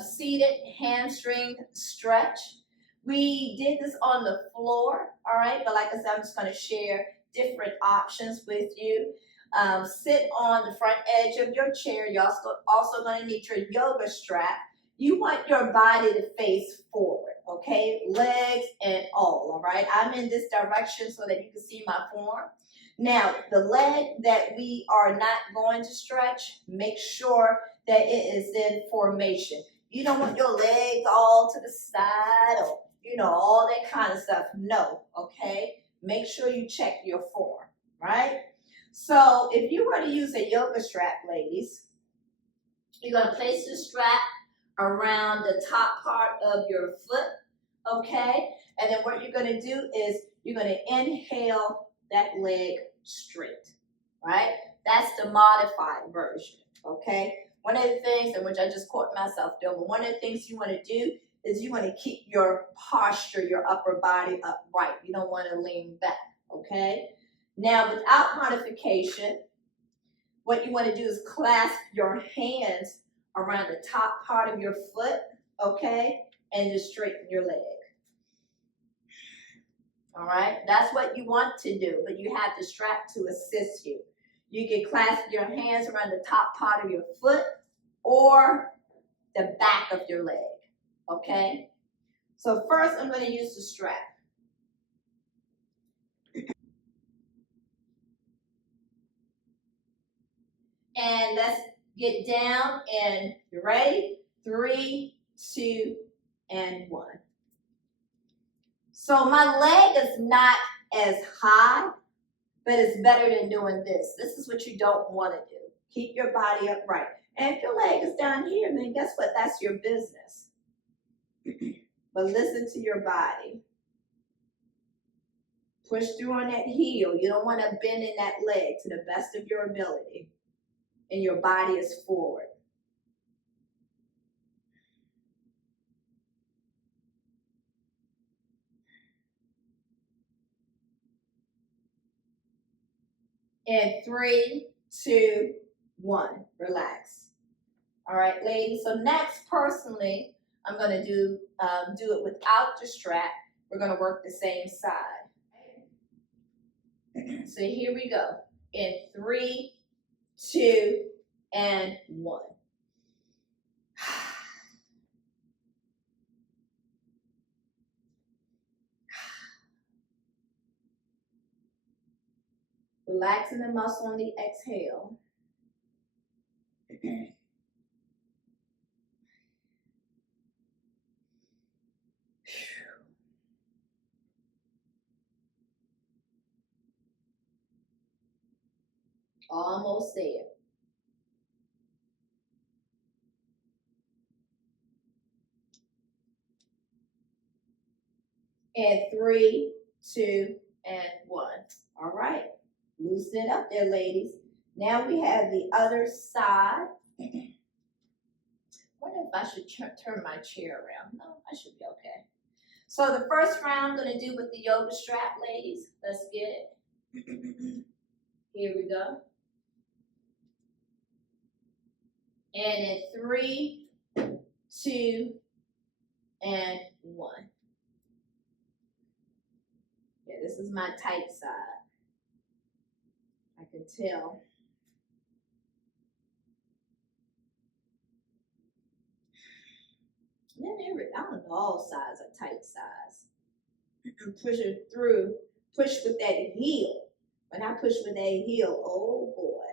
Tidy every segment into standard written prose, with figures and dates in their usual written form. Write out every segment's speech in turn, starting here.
seated hamstring stretch. We did this on the floor, all right? But like I said, I'm just going to share different options with you. Sit on the front edge of your chair. You're also going to need your yoga strap. You want your body to face forward, okay? Legs and all right? I'm in this direction so that you can see my form. Now, the leg that we are not going to stretch, make sure that it is in formation. You don't want your legs all to the side or, all that kind of stuff. No, okay? Make sure you check your form, right? So if you were to use a yoga strap, ladies, you're going to place the strap around the top part of your foot, okay? And then what you're going to do is you're going to inhale that leg straight, right? That's the modified version, okay? One of the things, in which I just caught myself doing, but one of the things you want to do is you want to keep your posture, your upper body upright. You don't want to lean back, okay? Now, without modification, what you want to do is clasp your hands around the top part of your foot, okay? And just straighten your leg. All right? That's what you want to do, but you have the strap to assist you. You can clasp your hands around the top part of your foot or the back of your leg, okay? So first, I'm going to use the strap. And let's get down, and you ready? 3, 2, and 1. So my leg is not as high, but it's better than doing this. This is what you don't want to do. Keep your body upright. And if your leg is down here, then guess what? That's your business. But listen to your body. Push through on that heel. You don't want to bend in that leg to the best of your ability. And your body is forward. And 3, 2, 1. Relax. All right, ladies. So next, personally, I'm going to do it without the strap. We're going to work the same side. So here we go. In 3, 2, and 1. Relaxing the muscle on the exhale. Almost there. And 3, 2, and 1. All right. Loosen it up there, ladies. Now we have the other side. I wonder if I should turn my chair around. No, I should be okay. So the first round I'm going to do with the yoga strap, ladies. Let's get it. Here we go. And in 3, 2, and 1. Yeah, this is my tight side. I can tell. And then I don't know, all sides are tight sides. I'm pushing through, push with that heel. When I push with that heel, oh boy.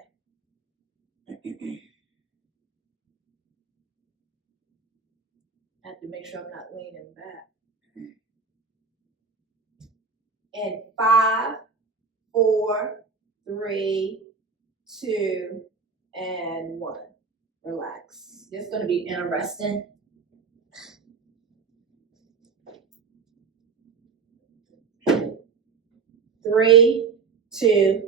I have to make sure I'm not leaning back. And 5, 4, 3, 2, and 1. Relax. This is going to be interesting. Three, 2,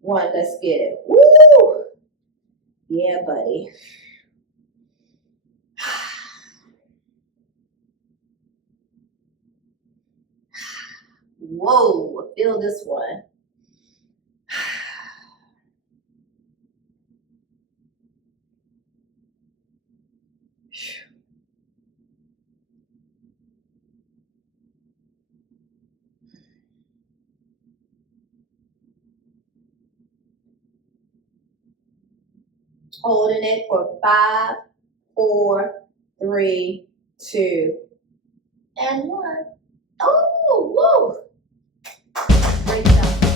1. Let's get it. Woo! Yeah, buddy. Whoa, feel this one. Holding it for 5, 4, 3, 2, and 1. Oh, woo! Great job.